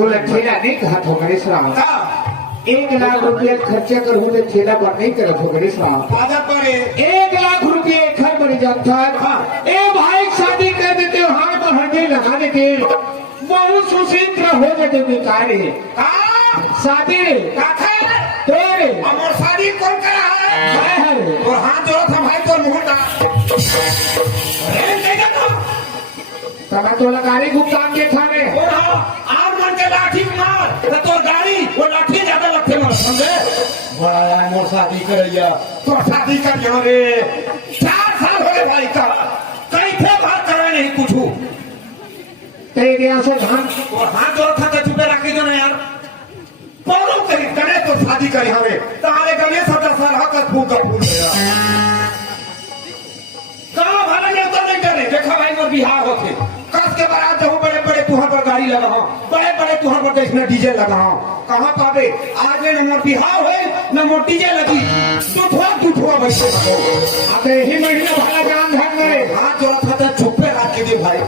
तुला ठेला नहीं घात हो गणेश राम 1 लाख रुपया खर्चा करूँ तो ठेला पर नहीं करत हो गणेश राम 1 लाख रुपये घर पर जाता ए भाई शादी कर देते हो हाथ पर हड्डी लगा देते बहुत सुशील हो जाते बेकार है शादी रे तेरे और शादी कौन करा है और हाथ जोड़ा था भाई तो मुहूर्त तब तो गाड़ी भुगतान के थाने और मन के लाठी मार तो गाड़ी वो लाठी ज्यादा लगते मार समझे बड़ा मोर शादी करैया तो शादी कर जो रे 4 साल हो गए भाई का कहीं थे बात करे नहीं कुछ तेरे यहाँ से धान और हाथ जोड़ा था तो चुपे रखी जो ना यार पौरों करी करे तो शादी करी हमें तारे गले 17 साल हक फूल का फूल गया कहाँ भले ने तो नहीं करे देखा भाई मोर बिहार होते कस के बारात जाऊँ बड़े बड़े तुहर पर गाड़ी लगा हूँ बड़े बड़े तुहर पर देखना डीजे लगा हूँ कहाँ पावे आज ने मोर बिहार हुए न मोर डीजे लगी टूठुआ बैठे अब यही महीने भला काम धन गए हाथ जोड़ा था चुप्पे रात के दिन भाई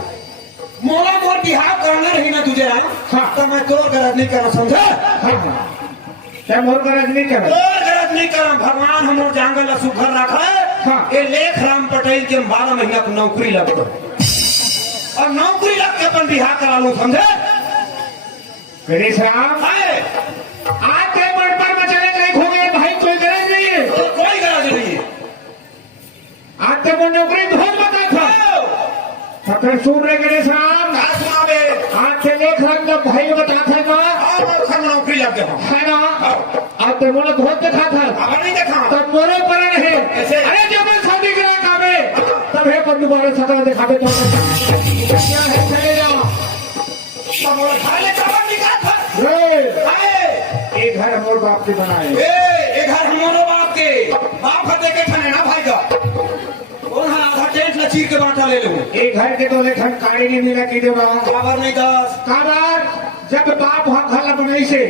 मोर बिहार करना रही ना तुझे हाँ तो मैं तोर गरज नहीं करा समझा क्या मोर गरज नहीं कर तोर गरज नहीं करा भगवान हम जंगल सुखर रखा है हाँ ये लेख राम पटेल के 12 महीना की नौकरी लग और नौकरी लग के अपन बिहार करा लू समझे गणेश राम आज के मन पर मचले कहीं खो गए भाई कोई गरज नहीं है तो कोई गरज नहीं है आज के वो नौकरी ढूंढ बताई था सत्र सुन रहे गणेश राम आज के लेख राम जब भाई बता था नौकरी लग गया है ना आज तो मोने धोत देखा था नहीं देखा तब मोरे पर नहीं अरे जब मैं शादी करा कामे तब है पर दोबारा सता दिखाते तो क्या है चले जाओ ये घर मोर बाप के बनाए ये घर हमारे बाप के बाप का देखे ठाने ना भाई का आधा टेंट न चीर के बांटा ले लो ये घर के तो लेखन काड़ी नहीं मिला की देवा काबर नहीं दस काबर जब बाप वहाँ खाला बनाई से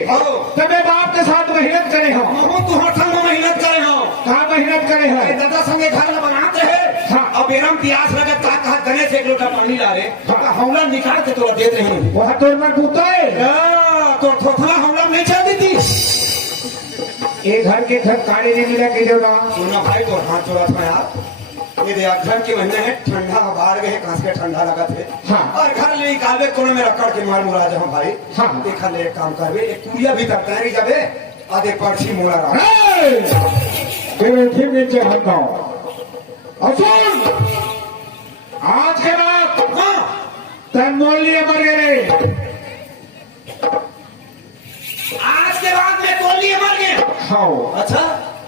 तबे बाप के साथ मेहनत करे हम तू हर संग में मेहनत करे हो कहाँ मेहनत करे है दादा संगे घर में बनाते हैं हाँ अब एरम प्यास लगे कहा गणेश 1 लोटा पानी ला रहे हमला निकाल के तो देते हैं वह तो मैं पूछता है तो थोड़ा हमला नहीं चल देती ये घर के घर काड़ी नहीं मिला की देवा सुना भाई तो हाथ जोड़ा था यार ये घर के महीने है ठंडा बाहर गए कांस के ठंडा लगा थे हाँ और घर ले निकाले कोने में रखड़ के मार मुरा जहाँ भाई हाँ देखा ले काम करवे एक कुड़िया भी करता है जब आधे पर्ची मुड़ा रहा तेरे फिर नीचे हटाओ असूल आज के बाद तन मोल लिए मर गए आज के बाद में बोलिए मर गए हाँ अच्छा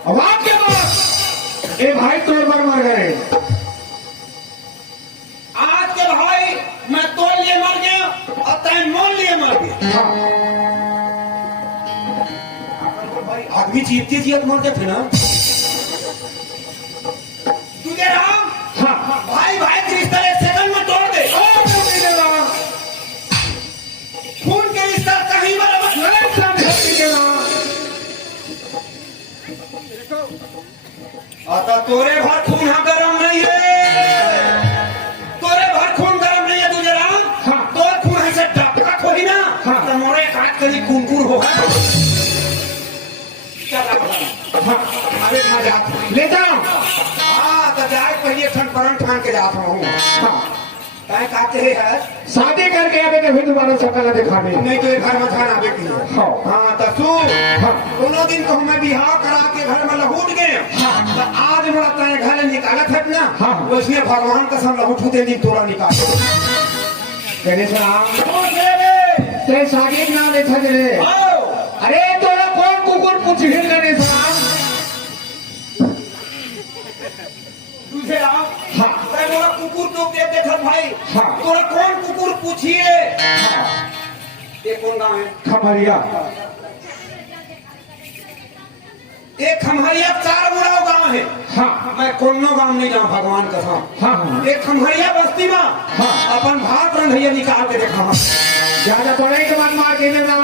अब आज के बाद ए भाई तोड़ मर गए आज के भाई मैं तोड़ लिए मर गया और तय मोल लिए मर गया हाँ भाई आदमी जीतते जीत मर गए थे ना तुझे राम हाँ भाई भाई के रिश्ता 1 सेकंड में तोड़ दे खून के रिश्ता कहीं बराबर आता तोरे भर खून हाँ गरम नहीं है तोरे भर खून गरम नहीं है तुझे राम हाँ तोर खून ऐसे डबका खोही ना हाँ तो मोरे काट करी कुनकुर होगा हाँ अरे मजा ले जाओ हाँ तो जाए पहले ठन ठान के जाता हूँ हाँ काय कहते हैं शादी करके आवे तो फिर दोबारा सकल दिखावे नहीं तो घर में खाना आवे की हाँ हाँ तो सुन हाँ दोनों दिन को मैं बिहार करा के घर में लहूट गए हाँ तो आज मेरा तय घर निकाला था ना हाँ उसने भगवान का सब लहूट दे दी तोड़ा निकाल गणेश राम ते शादी ना देखा रे अरे तोरा कौन कुकुर पूछ हिल गणेश राम तुझे राम हाँ मैं बोला कुकुर तो दे देखा भाई हाँ तोरा कौन कुकुर पूछिए हाँ ये कौन गाँव है खमरिया एक खमहरिया 4 बुढ़ाओ गाँव है हाँ मैं कोनो गाँव नहीं जाऊँ भगवान का था हाँ हाँ एक खमहरिया बस्ती में हाँ अपन भात रंधैया निकाल के देखा ज्यादा पढ़े के बाद मार के देना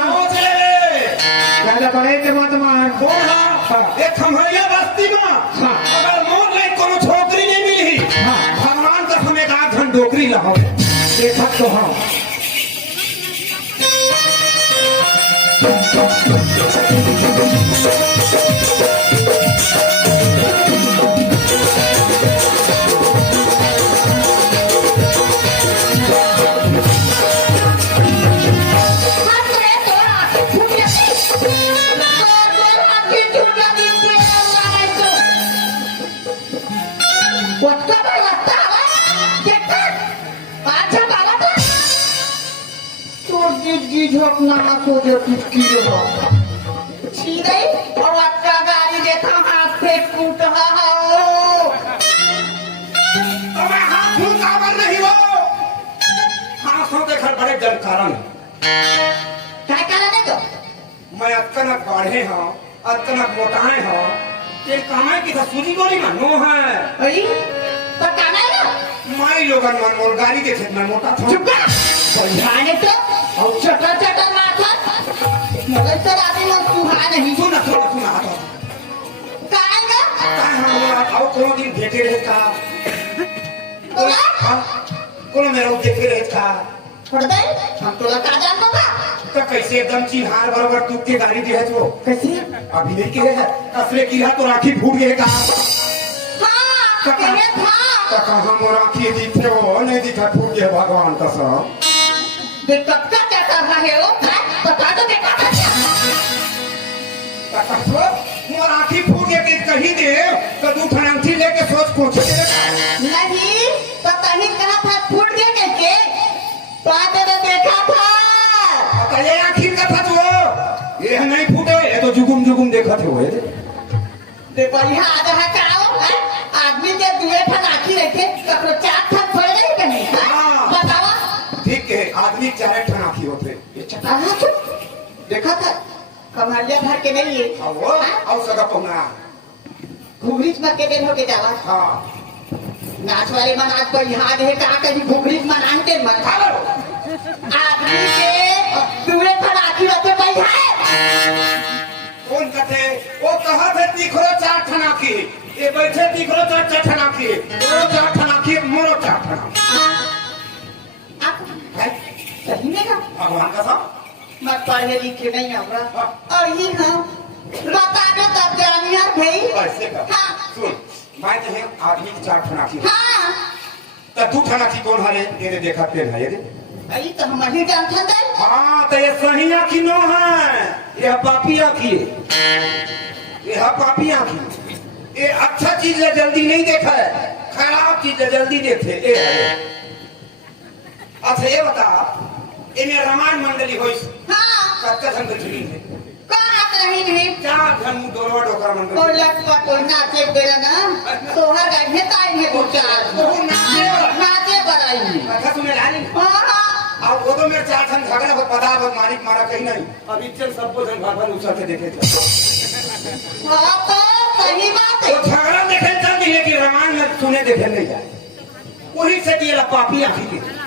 ज्यादा पढ़े के बाद मार एक खमहरिया बस्ती में हाँ अगर मोर लाइक कोनो छोकरी नहीं मिली हाँ भगवान का समय का घन डोकरी लगाओ देखा तो हाँ टिटकी झोंकना सोचो टिटकी हो छीरे और आपका गाड़ी देखा हाथ से टूट हो तो मैं हाथ हूँ काबर नहीं हो हाथों के घर बड़े जल कारण क्या कारण है तो मैं अतकनक बाढ़े हूँ अतकनक मोटाए हूँ ये कमाए की था सूजी गोली में नो है अरे तो काम है ना माई लोगन मन मोर गाड़ी देखे मैं मोटा था चुप कर समझाने तो और चटा चटा माथा मगर सर आदमी में सुहा नहीं सुना थोड़ा सुना आता काएगा काय हम आओ कोनो दिन भेटे रहे था तो कोनो मेरा देखे रहे था छोड़ दे हम तो लगा जान होगा तो कैसे एकदम चिन्हार बराबर तू के गाड़ी दी है तो कैसे अभी नहीं के है असले की है तो राखी फूट गए का हाँ कहने था तो कहाँ मोर राखी दिखे हो नहीं दिखा फूट गए भगवान का सब दिक्कत क्या क्या कर रहा है वो बता दो बेटा कसो मोर राखी फूट गए कि कहीं दे तो दू फनांसी लेके सोच पूछ नहीं तो कहीं कहा था फूट गया कैसे बात ने देखा था तो ये आखिर का था तो ये नहीं फूटे ये तो जुगुम देखा थे वो देखो यहाँ आ रहा कराओ आदमी के दुए ठन आखी रखे कपड़े चार ठन थोड़े नहीं करनी बताओ ठीक है आदमी चाहे ठन आखी होते ये चटा देखा था कमालिया भर के नहीं है वो आओ सगा पहुना घुघरीच में के दिन होके जावा हाँ नाच वाले मन आज पर यहाँ रहे कहा कहीं घुघरीच मन आनते मन आदमी के दुए ठन आखी रखे पैसा कौन कहते वो कहा थे तीखरो चार ठना की ये बैठे तीखरो चार ठना की वो चार ठना की मोरो चार ठना सही में ना भगवान का सब मैं पढ़े लिखे नहीं अब और ही हाँ बता दो तब जानिया भाई ऐसे का हाँ सुन मैं तो है आदमी की चार ठना की हाँ तो तू ठना की कौन है ये देखा पेन है ये अरे तो हम नहीं जानते थे हाँ तो ये सही आखी नो है ये पापी आखी ये पापी आखी ये अच्छा चीज ले जल्दी नहीं देखा है खराब चीज ले जल्दी देखे ये अच्छा ये बता इन्हें रामायण मंडली हो हाँ कत्ते संग चली है कौन आप रही नहीं चार धन डोरवा डोकरा मंडली और लटवा तो नाचे बेरा ना सोहर गए है ताई है दो चार वो नाचे बराई है अच्छा तुम्हें लानी हाँ अब वो तो मेरे चार धन झगड़ा हो पता हो मालिक मारा कहीं नहीं अभी चल सबको धन भगवान उसा से देखे थे हाँ तो सही बात है वो झगड़ा देखे चल नहीं है कि रामायण में सुने देखे नहीं जाए वही से दिया पापी आखी के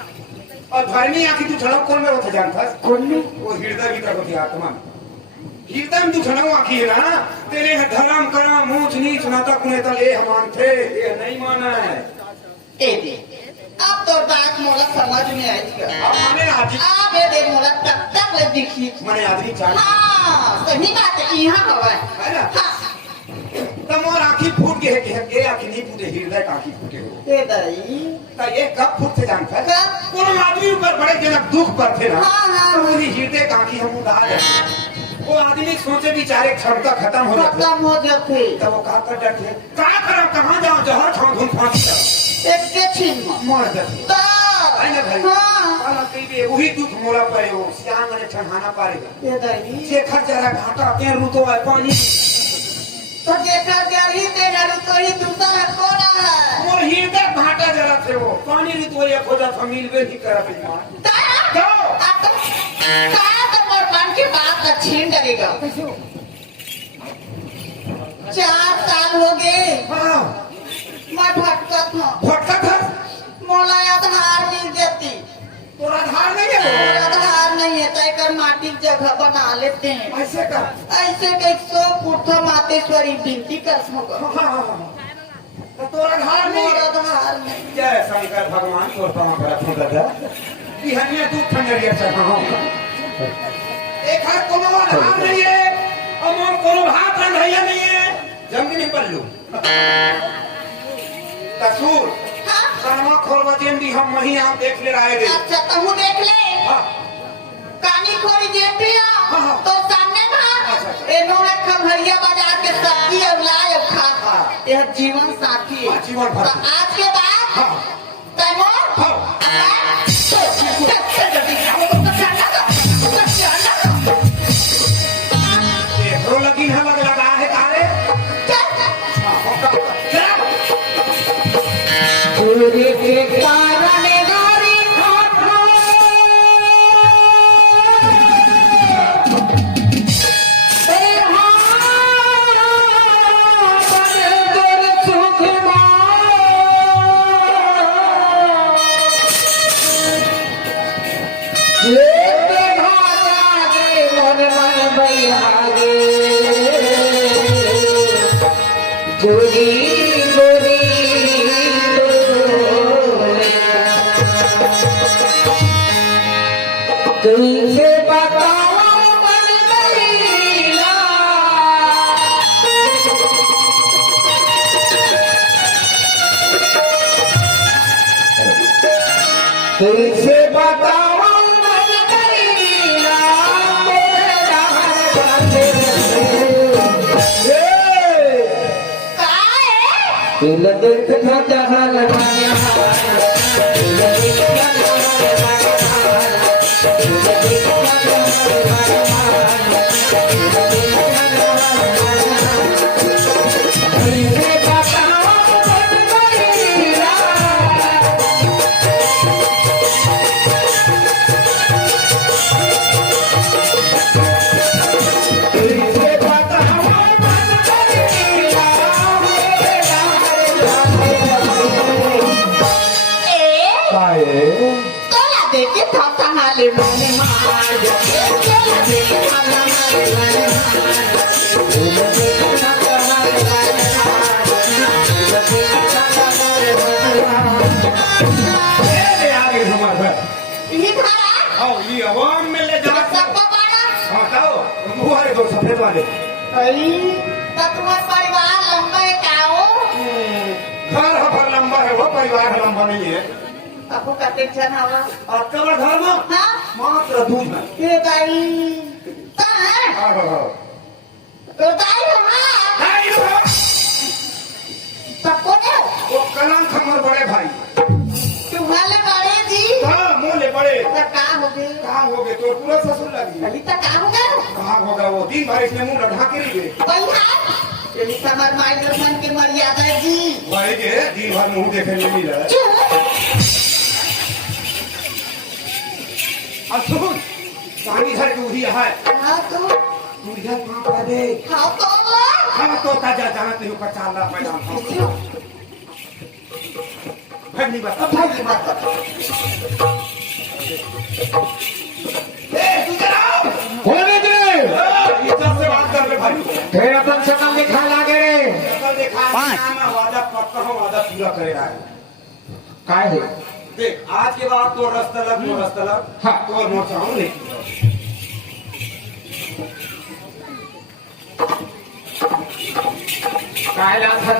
और धर्मी आखी तू छड़ाव कौन में होता जानता कौन में वो हृदय भीतर होती आत्मा हृदय में तू छड़ाव आखी है ना तेरे धर्म करम ऊंच नीच नाता कुने तल ये मानते ये नहीं माना है अब तो बात मोला समझ में आई अब माने आदमी अब ये दे मोला तब तक ले दिखी माने आदमी चाल हाँ सही बात है यहाँ हवा है ना हाँ तब और आखी फूट गए कि ये आखी नहीं फूटे हृदय का आखी फूटे हो ये दई तो ये कब फूटते जानता है कब? कोई आदमी ऊपर बड़े जनक दुख पर थे ना हाँ, हाँ। तो पूरी हृदय का आखी हम उड़ा देते वो आदमी सोचे बेचारे क्षमता खत्म हो जाती खत्म हो जाते तब वो कहा कर डरते क्या करो कहाँ जाओ जहर खाओ धुन फांसी एक के छीन मर जाते तो है ना भाई हाँ काला कहीं भी वही दुख मोला पड़े हो श्याम ने ठंडाना पारेगा ये दई शेखर जरा घाटा तेर रुतो है पानी तो देखा जारी तेरा तो ही दूसरा कौन है मोर हृदय घाटा जरा थे वो पानी रुतो ये खोजा था मिलबे नहीं करा बिना तो मोर मन की बात का छीन करेगा 4 साल हो गए हाँ मैं भटका था फटका था मोला आधार मिल जाती तोरा धार नहीं है और आधार नहीं है तय कर माटी की जगह बना लेते हैं ऐसे का ऐसे के 100 फुट मातेश्वरी बिनती कर सको तो तोरा धार नहीं मोर है आधार नहीं जय शंकर भगवान तोर तमा करत हो दादा कि हमें दूध ठंडरिया चढ़ाओ एक हाथ कोनो आधार नहीं है और मोर कोनो हाथ रंधैया नहीं है जंग नहीं पल्लू कसूर हाँ कनवा खोलवा जेंडी हम वहीं आप देख ले रहे थे अच्छा तो हूँ देख ले हाँ कानी खोरी जेब भी हाँ। तो सामने अच्छा, ना इन्होंने खमहरिया बाजार के सब्जी और लाए और खा हाँ। यह जीवन साथी है हाँ, जीवन भर। तो आज के बाद हाँ। तैमूर हाँ। चिन्ह लगा है कारे चोरी के कारण गारी खाना गोरी गोरी तुमसे बताओ मन गईला तुमसे बताओ मन गईला मेरा जाने तुला देख ना जहां लगाया तुला देख ना जहां लगाया तुला देख ना जहां लगाया तुला देख ना जहां लगाया तुझे बताओ मन गईला तुझे बताओ मन गईला तोला देखे थाता हाले माने मार तोला देखे थाता हाले माने आगे हमारे ये धारा आओ ये आवाम में ले जा सब बाबा बताओ मुहारे दो सफेद वाले अई तत्व परिवार लंबे काओ घर हमारा लंबा है वो परिवार लंबा नहीं है आपको कते जन हवा और कवर घर में हां मात्र दूध में ये दाई ता तो दाई हां तब कोने वो कलंक हमारे बड़े भाई तुम्हारे बड़े जी हाँ मोले बड़े तब का हो गए कहाँ हो गए तो पूरा ससुर लगी अभी तक का हो गए कहाँ होगा वो दिन भर इसने मुंह ढाके रही गए बल्हा ये समर माइग्रेशन की मर्यादा जी भाई के दिन भर मुंह देखे नहीं मिल रहा और सुन पानी घर की उड़ी है हाँ तो उड़िया कहाँ पर दे हाँ तो हाँ तो ताजा जानते हो पचास लाख पैदा भाई नहीं बता भाई मत तू जरा होने दे इज्जत से बात कर रहे भाई फिर अपन शकल दिखा लागे रे कल देखा नाम वादा पक्का हो वादा पूरा करेगा काय है देख आज के बाद तो रस्ता लग हाँ। तो मोर चाहूँ नहीं काय ला था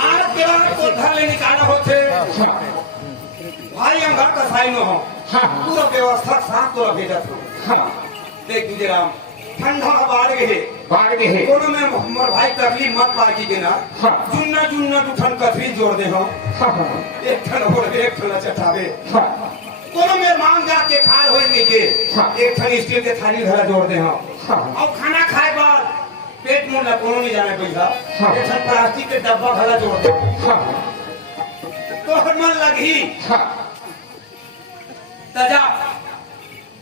आज के बाद तो घर ले निकाला होते भाई हम घर का साइन हो हाँ पूरा व्यवस्था साथ तो भेजा था हाँ देख तुझे राम ठंडा बाढ़ गए बाढ़ में है कोनो में मोर भाई तकलीफ मत पाकी देना हाँ। जुन्ना टूठन कथरी जोड़ दे हो हाँ हाँ एक ठन हो एक ठन चटावे हाँ कोनो में मांग जा के खाए हो नहीं के हाँ। एक ठन स्टील के थाली धरा जोड़ दे हो हाँ। और खाना खाए बाद पेट मुंह ला कोनो नहीं जाने पैसा हाँ। एक ठन प्लास्टिक के डब्बा भला जोड़ दे हाँ तो मन लगी हाँ तजा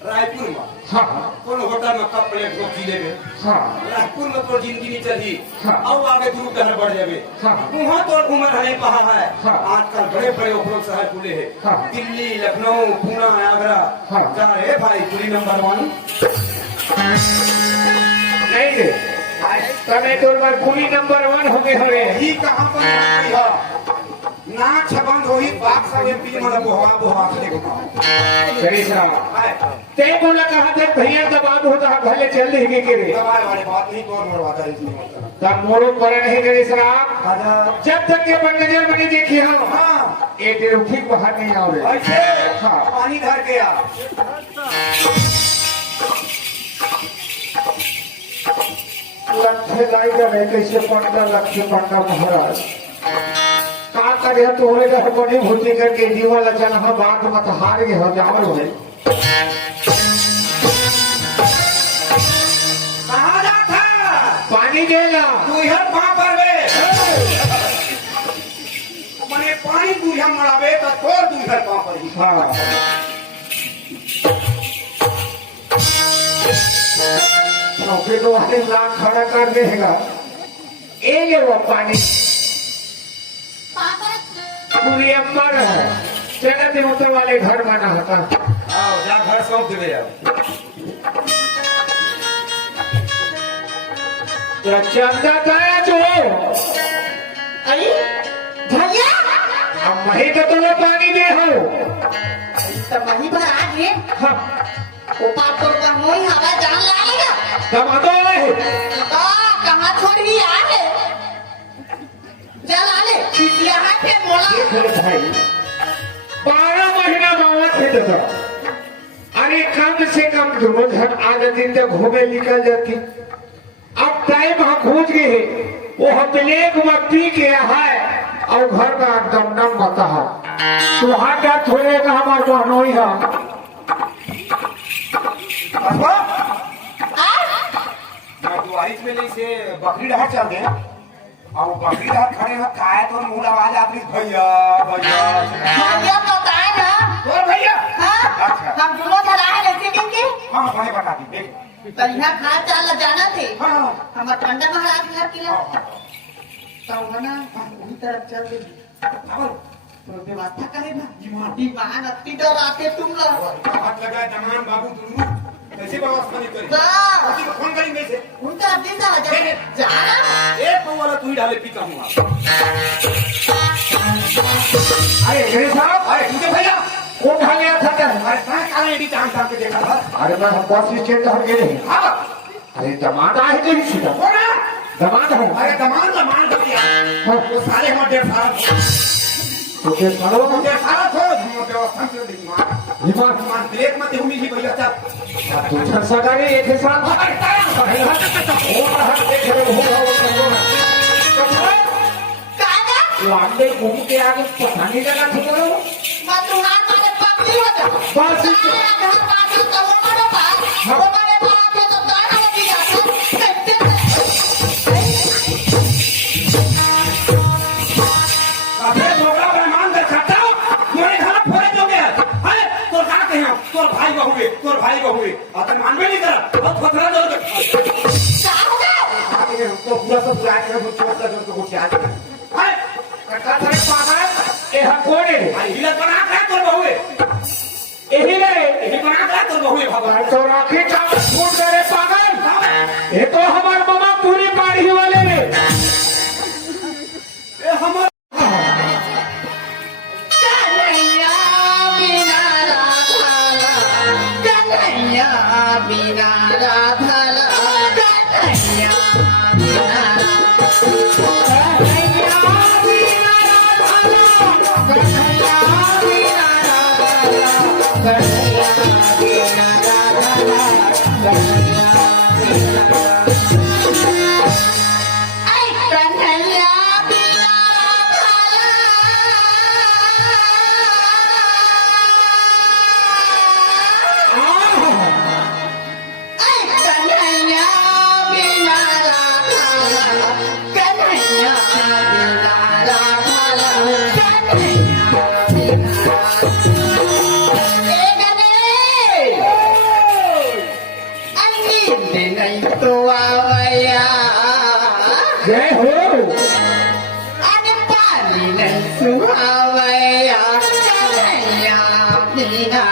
रायपुर में हाँ कोनो होटल में कप प्लेट रोटी लेवे हाँ रायपुर में तो जिंदगी नहीं चली हाँ। और आगे दूर करने बढ़ जावे हाँ। वहाँ तो उम्र नहीं पहा है हाँ। आजकल बड़े बड़े उपरोक्त शहर खुले हैं हाँ। दिल्ली लखनऊ पूना आगरा हाँ। जा रहे भाई पूरी नंबर 1 नहीं रे तने तो पूरी नंबर 1 हो गए हरे ही कहाँ पर नौकरी है नाच बंद हो ही बाप सब एमपी मतलब बोहा देखो करे श्रावण ते बोला कहा थे भैया जब बात होता है भले चल देंगे के रे दवाई वाली बात नहीं कौन मरवाता है इसमें मतलब तब मोरो पर नहीं करे श्रावण राजा जब तक के अपन नजर बनी देखी हम हाँ एक डेढ़ ठीक बाहर नहीं आओ रे ऐसे हाँ। पानी धर के आ लक्ष्य लाई रहे कैसे पंडा लक्ष्य पंडा महाराज का करे तो होए रहे बड़ी भूति करके जीवन लचन हम बात मत हार गए हो जाओ भाई काम मराबे तो तोर दूसर काम पड़ी हाँ नौकरी तो वाले लाख खड़ा कर देगा ये वो पानी पूरी अम्बर है चले दिमोते वाले घर बना होता आओ जा घर सौंप देवे यार तो चंदा का जो अरे भैया अब वही तो तुम्हें पानी दे हो तो वही भर आ गए हाँ ऊपर तो मोई हवा जान लाएगा टमाटो है कहाँ छोड़ी आ है चल आले यहाँ पे मोला देखो भाई 12 महीना मावा थे तो अरे कम से कम रोज हम आधा दिन तक घूमे निकल जाती अब टाइम हम खोज गए वो हम ब्लैक में पी के है और घर में एकदम नम बता है तो हाँ क्या थोड़े का हमारे बहनों ही है असवा मैं तो आइस में नहीं से बकरी डहार चल गए और बकरी डहार खड़े हैं खाए तो मुंह आवाज आती भैया भैया भैया बताए ना और भैया हाँ अच्छा। हम दोनों धराए लेते देंगे हाँ भाई बता दी देख बढ़िया खा चाल जाना थे हाँ हाँ हमारे पंडित महाराज घर के हाँ, लिए हाँ। तो ना वही तरफ चल गए खबर तो व्यवस्था करे ना ईमान। ईमान अति डर आते तुम लोग हाथ लगा जमान बाबू दुनू कैसे व्यवस्था नहीं करी हाँ। किसी को फोन करेंगे कैसे उनका दिन था जाना एक पौ वाला तू ही डाले पीता हूँ अरे मेरे साहब अरे तुझे भैया वो खा गया था क्या अरे कहाँ काले एडी टांग टांग के देखा था अरे मैं हम बस स्टैंड हट गए हाँ अरे दमाद आए थे सीधा कौन है दमाद है अरे दमान दमान भैया वो सारे हमारे 1.5 साल तो फिर करो 1.5 साल हो हम व्यवस्था कर दी ईमान मान ब्रेक में देहूँ मिली भैया तब दूसरा सगारे एक ही साथ अरे ताया कागा लांडे घूम के आगे पता नहीं लगा था करो मैं तुम्हारे मारे पकड़ी हो जा बस घर पास तो हमारे पास के तो दाना लगी जाता अबे मोगरा मेहमान देखता तुम्हारे घर फोड़े दोगे है तो कहा के हैं तोर भाई बहुए अतन मानवे नहीं करा और खतरा दो कागा तो पूरा सब पूरा के वो चोट का जो को क्या है कटा थरे पागल ए हकोड़े भाई हिला बना के तोर बहुए यही रहे यही बना के तोर बहुए भगवान तो राखी का फूट करे पागल ये तो हमारे मामा पूरी बाड़ी वाले ने ए हम कन्हैया बिना राधा कन्हैया बिना राधा कन्हैया बिना तो आवया जय हो अरे पानी नहीं सुहावया कन्हैया बिना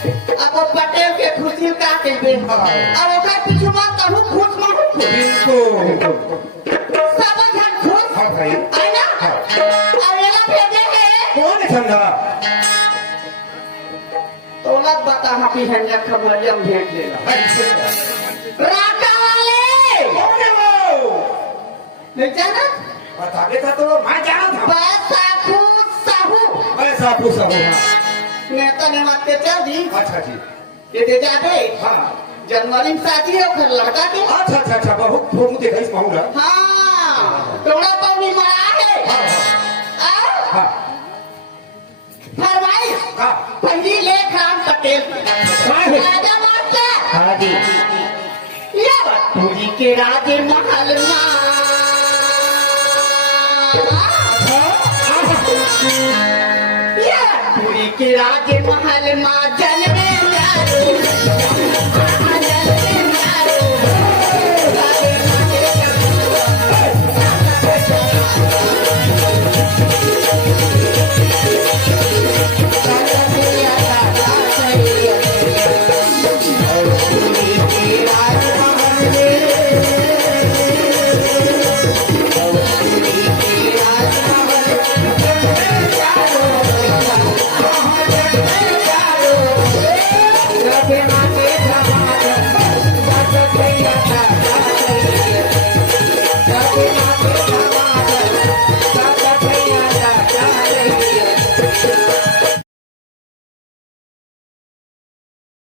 अब वो पटेल के खुशी का कहते और ओकर पीछे में कहूँ खुश में सब जन खुश हाँ भाई। है ना और ये लोग भेजे हैं कौन है ठंडा तो लग बता हापी हंजा खबरियम भेज देगा राका वाले कौन है वो नहीं जाना बता देता तो मैं जाना था बैसाखू साहू मैं सापू साहू नेता ने मत के चल दी अच्छा जी ये दे जाते हाँ जनवरी में शादी है फिर लड़का के अच्छा अच्छा अच्छा बहुत फोटो देखा इस माहौला हाँ टोड़ा पौनी मरा है हाँ हाँ फरमाइश हाँ पहली लेख राम पटेल की। राजा मास्टर हाँ जी ये बात पूरी के राजे महल ये पूरी के राजे महल माँ जन